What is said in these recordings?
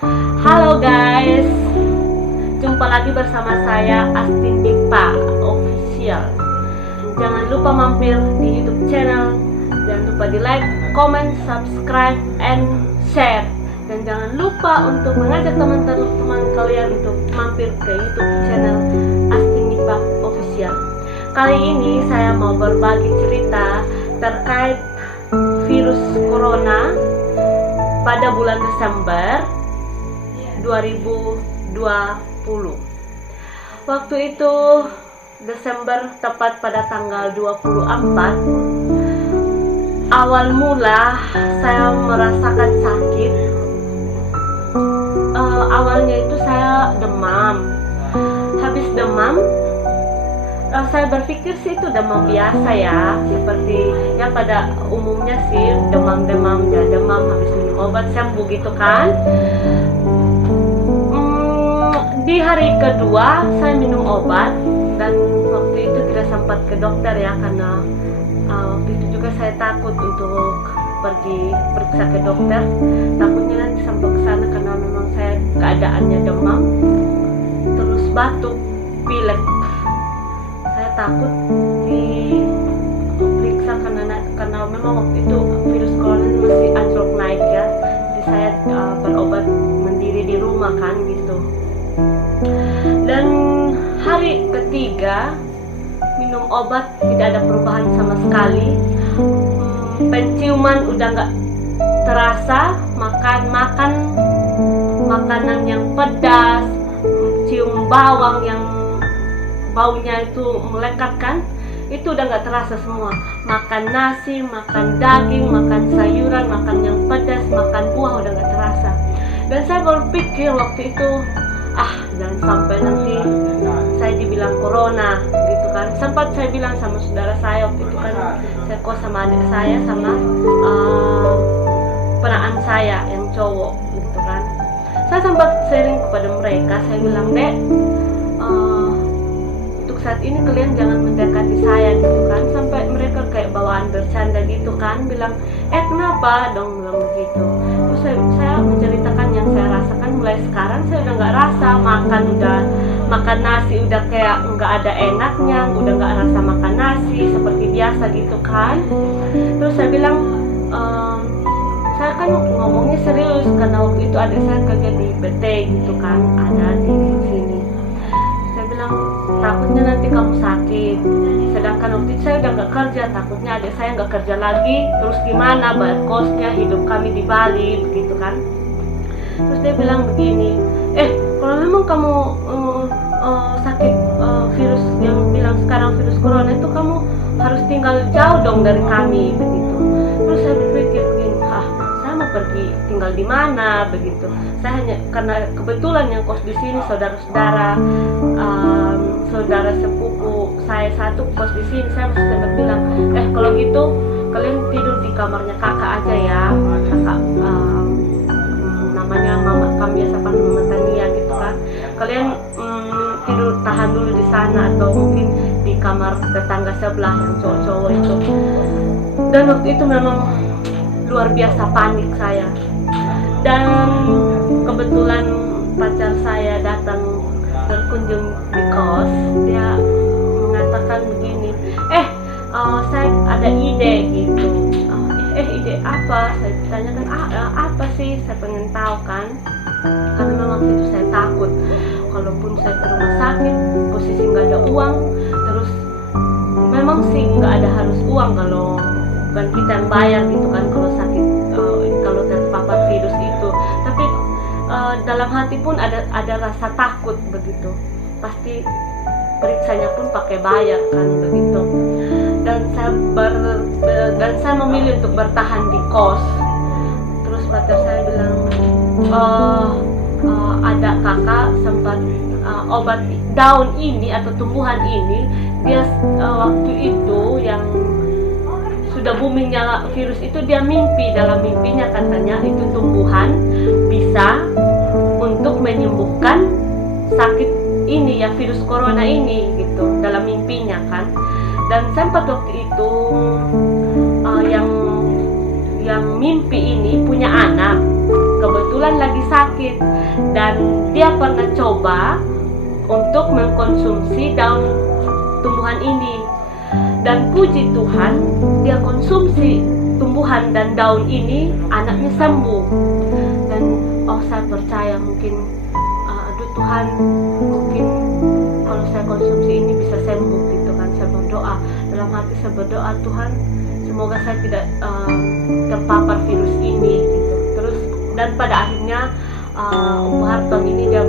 Halo guys, jumpa lagi bersama saya Astin Dipa Official. Jangan lupa mampir di YouTube channel. Jangan lupa di like, comment, subscribe, and share. Dan jangan lupa untuk mengajak teman-teman kalian untuk mampir ke YouTube channel Astin Dipa Official. Kali ini saya mau berbagi cerita terkait virus corona pada bulan Desember 2020. Waktu itu Desember tepat pada tanggal 24. Awal mula saya merasakan sakit. Awalnya itu saya demam. Habis demam, saya berpikir sih itu demam biasa ya, seperti ya pada umumnya sih demam-demam ya, demam habis minum obat sembuh gitu kan. Di hari kedua saya minum obat dan waktu itu tidak sempat ke dokter ya, karena waktu itu juga saya takut untuk pergi periksa ke dokter, takutnya nanti sampai ke sana karena memang saya keadaannya demam terus batuk pilek. Saya takut diperiksa karena memang waktu itu virus corona masih anjlok naik ya, jadi saya berobat mandiri di rumah kan gitu. Dan hari ketiga minum obat tidak ada perubahan sama sekali. Penciuman udah nggak terasa, makan makanan yang pedas, cium bawang yang baunya itu melekatkan, itu udah nggak terasa semua. Makan nasi, makan daging, makan sayuran, makan yang pedas, makan buah udah nggak terasa. Dan saya berpikir waktu itu, jangan sampai nanti saya dibilang corona gitu kan. Sempat saya bilang sama saudara saya waktu itu kan, saya kos sama adik saya sama penaan saya yang cowok gitu kan. Saya sempat sharing kepada mereka, saya bilang, "Dek, untuk saat ini kalian jangan mendekati saya gitu kan." Sampai mereka kayak bawaan bercanda gitu kan, bilang, "Kenapa dong?" bilang begitu. Terus saya menceritakan yang saya rasakan. Mulai sekarang saya udah nggak rasa makan nasi udah kayak nggak ada enaknya, udah nggak rasa makan nasi seperti biasa gitu kan. Terus saya bilang, saya kan ngomongnya serius karena waktu itu adik saya kerja di BT gitu kan, ada di sini. Saya bilang, takutnya nanti kamu sakit, sedangkan waktu itu saya udah nggak kerja, takutnya adik saya nggak kerja lagi, terus gimana bayar kosnya, hidup kami di Bali begitu kan. Terus dia bilang begini, kalau memang kamu sakit virus yang bilang sekarang virus corona itu, kamu harus tinggal jauh dong dari kami begitu. Terus saya berpikir begini, saya mau pergi tinggal di mana begitu. Saya hanya karena kebetulan yang kos di sini saudara saudara sepupu saya satu kos di sini. Saya masih sempat bilang, kalau gitu kalian tidur di kamarnya kakak aja ya, kakak namanya mama, kami biasa panggil Mama Tania gitu kan. Kalian tidur tahan dulu di sana atau mungkin di kamar tetangga sebelah yang cowok-cowok itu. Dan waktu itu memang luar biasa panik saya. Dan kebetulan pacar saya datang berkunjung di kos. Dia mengatakan begini, saya ada ide gitu. Ide apa? Saya tanyakan, apa sih? Saya pengen tahu kan. Karena memang itu saya takut. Kalaupun saya ke rumah sakit, posisi nggak ada uang, terus memang sih nggak ada harus uang kalau bukan kita yang bayar gitu kan kalau sakit, kalau terpapar virus itu. Tapi dalam hati pun ada rasa takut begitu. Pasti periksanya pun pakai bayar kan begitu. Dan saya memilih untuk bertahan di kos. Terus pacar saya bilang, ada kakak sempat obat daun ini atau tumbuhan ini, dia waktu itu yang sudah boomingnya virus itu, dia mimpi, dalam mimpinya katanya itu tumbuhan bisa untuk menyembuhkan sakit ini ya, virus corona ini gitu, dalam mimpinya kan. Dan sempat waktu itu yang mimpi ini punya anak. kebetulan lagi sakit, dan dia pernah coba untuk mengkonsumsi daun tumbuhan ini. Dan puji Tuhan, dia konsumsi tumbuhan dan daun ini, anaknya sembuh. Dan saya percaya mungkin aduh Tuhan, mungkin kalau saya konsumsi ini bisa sembuh gitu kan. Saya berdoa, dalam hati saya berdoa, Tuhan semoga saya tidak terpapar virus ini gitu. Terus dan pada akhirnya Om Hartong ini dia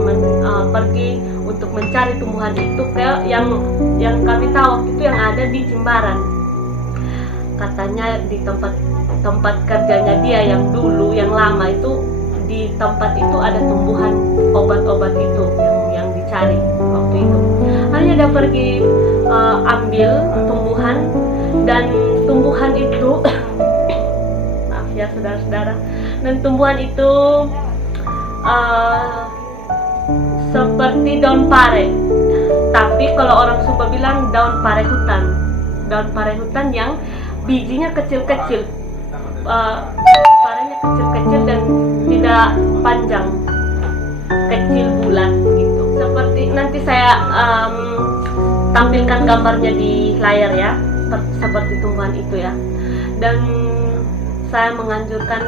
pergi untuk mencari tumbuhan itu kayak yang kami tahu waktu itu yang ada di Jimbaran. Katanya di tempat kerjanya dia yang dulu, yang lama itu, di tempat itu ada tumbuhan obat-obat itu yang dicari waktu itu. Hanya dia pergi ambil tumbuhan, dan tumbuhan itu maaf ya saudara-saudara, dan tumbuhan itu seperti daun pare, tapi kalau orang Sumba bilang daun pare hutan. Daun pare hutan yang bijinya kecil-kecil, parenya kecil-kecil dan tidak panjang, kecil bulat gitu. Seperti nanti saya tampilkan gambarnya di layar ya, seperti tumbuhan itu ya. Dan saya menganjurkan,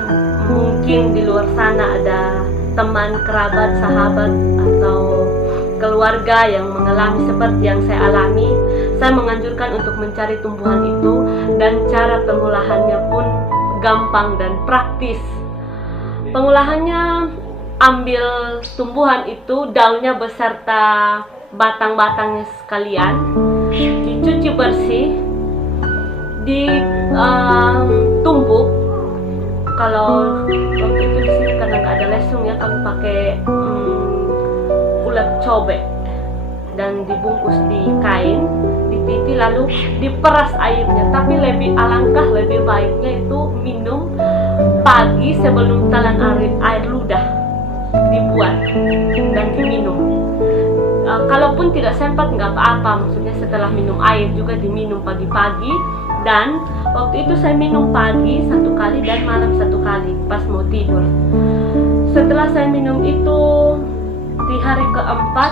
mungkin di luar sana ada teman, kerabat, sahabat, atau keluarga yang mengalami seperti yang saya alami. Saya menganjurkan untuk mencari tumbuhan itu, dan cara pengolahannya pun gampang dan praktis. Pengolahannya, ambil tumbuhan itu, daunnya beserta batang-batangnya sekalian, dicuci bersih, ditumbuk. Kalau waktu itu di sini karena nggak ada lesung ya, kami pakai ulat cobek, dan dibungkus di kain, dipiti, lalu diperas airnya. Tapi alangkah lebih baiknya itu minum pagi sebelum talan air ludah, dibuat dan diminum. Kalaupun tidak sempat nggak apa-apa, maksudnya setelah minum air juga diminum pagi-pagi. Dan waktu itu saya minum pagi 1 kali dan malam 1 kali pas mau tidur. Setelah saya minum itu, di hari keempat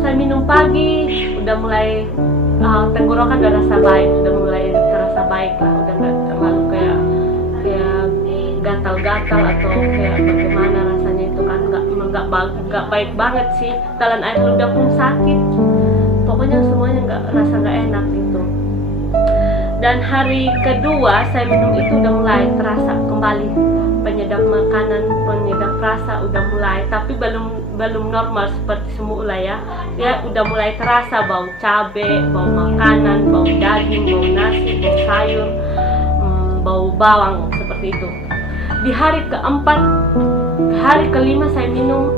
saya minum pagi, udah mulai tenggorokan udah rasa baik, udah mulai terasa baik lah, udah nggak terlalu kayak gatal-gatal atau kayak bagaimana rasanya itu kan, nggak baik banget sih. Talan air ludah pun sakit, pokoknya semuanya nggak enak gitu. Dan hari kedua saya minum itu udah mulai terasa kembali penyedap makanan, penyedap rasa udah mulai, tapi belum normal seperti semula ya. Ya udah mulai terasa bau cabai, bau makanan, bau daging, bau nasi, bau sayur, bau bawang seperti itu. Di hari keempat, hari kelima saya minum,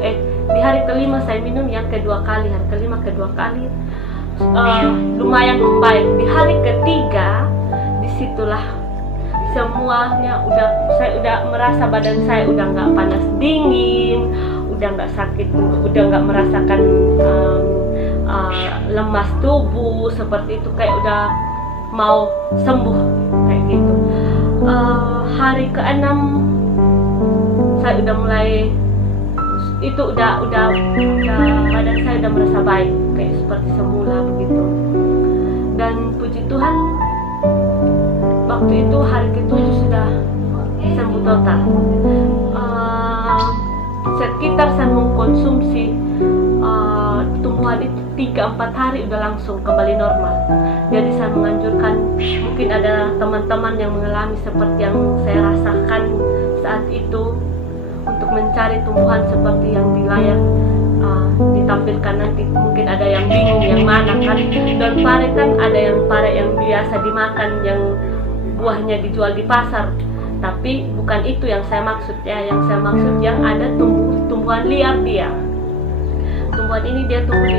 di hari kelima saya minum yang kedua kali, hari kelima kedua kali. Lumayan membaik. Di hari ketiga, disitulah semuanya saya udah merasa badan saya udah nggak panas dingin, udah nggak sakit, udah nggak merasakan lemas tubuh seperti itu, kayak udah mau sembuh kayak gitu. Hari ke-6 saya udah mulai itu udah badan saya udah merasa baik kayak seperti semula begitu. Dan puji Tuhan, waktu itu hari ke-7 sudah sembuh total. Sekitar saya mengkonsumsi tumbuhan itu 3-4 hari udah langsung kembali normal. Jadi saya menganjurkan, mungkin ada teman-teman yang mengalami seperti yang saya rasakan saat itu, untuk mencari tumbuhan seperti yang di layar ditampilkan nanti. Mungkin ada yang bingung yang mana kan. Daun pare kan ada yang pare yang biasa dimakan, yang buahnya dijual di pasar, tapi bukan itu yang saya maksud ya. Yang saya maksud yang ada tumbuhan liar dia. Tumbuhan ini dia tumbuh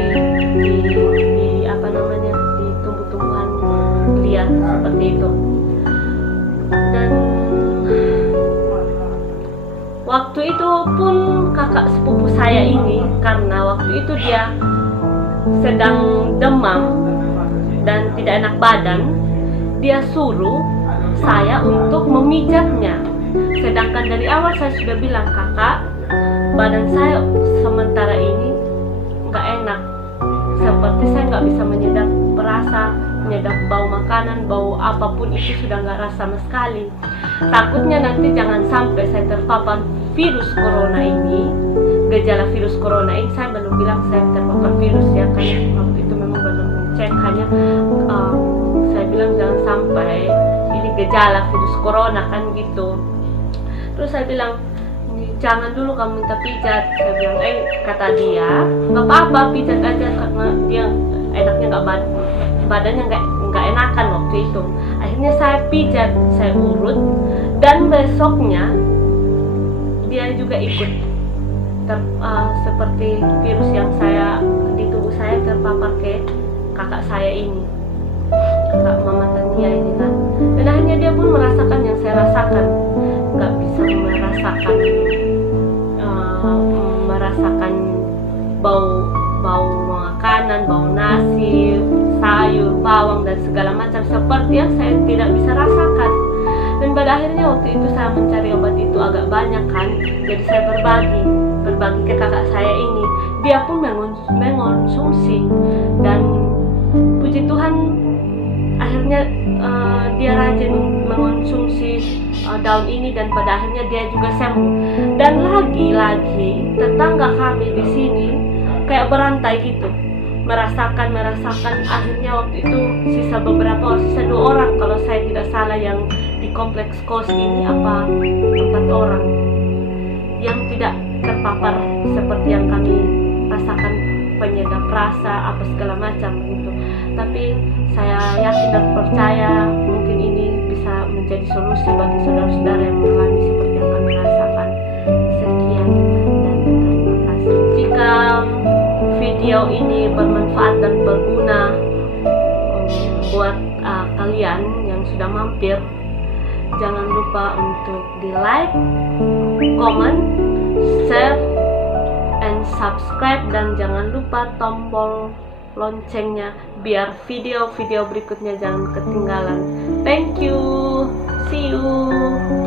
di apa namanya, di tumbuhan liar seperti itu. Dan waktu itu pun kakak sepupu saya ini, karena waktu itu dia sedang demam dan tidak enak badan, dia suruh saya untuk memijatnya. Sedangkan dari awal saya sudah bilang, kakak, badan saya sementara ini nggak enak, seperti saya nggak bisa menyedap rasa, menyedap bau makanan, bau apapun itu sudah nggak rasa sama sekali. Takutnya nanti jangan sampai saya terpapar virus corona ini. Gejala virus corona ini saya belum bilang saya terpapar virus ya, karena waktu itu memang belum cek, hanya saya bilang jangan sampai ini gejala virus corona kan gitu. Terus saya bilang, jangan dulu kamu minta pijat. Saya bilang, kata dia, nggak apa-apa pijat aja, karena dia enaknya nggak badannya nggak enakan waktu itu. Akhirnya saya pijat, saya urut, dan besoknya dia juga ikut seperti virus yang saya di tubuh saya terpapar ke kakak saya ini, kakak Mama Tania ini kan. Dan akhirnya dia pun merasakan yang saya rasakan, nggak bisa merasakan bau makanan, bau nasi, sayur, bawang dan segala macam seperti yang saya tidak bisa rasakan. Dan pada akhirnya waktu itu saya mencari obat itu agak banyak kan, jadi saya berbagi ke kakak saya ini. Dia pun mengonsumsi, dan puji Tuhan akhirnya dia rajin mengonsumsi daun ini, dan pada akhirnya dia juga sembuh. Dan lagi-lagi tetangga kami di sini kayak berantai gitu, merasakan. Akhirnya waktu itu sisa 2 orang kalau saya tidak salah yang di kompleks kos ini, 4 orang yang tidak terpapar seperti yang kami rasakan, penyedap rasa apa segala macam gitu. Tapi saya yakin dan percaya mungkin ini bisa menjadi solusi bagi saudara-saudara yang mengalami seperti yang kami rasakan. Sekian dan terima kasih. Jika video ini bermanfaat dan berguna buat kalian yang sudah mampir, jangan lupa untuk di like, comment, share, and subscribe, dan jangan lupa tombol loncengnya biar video-video berikutnya jangan ketinggalan. Thank you, see you.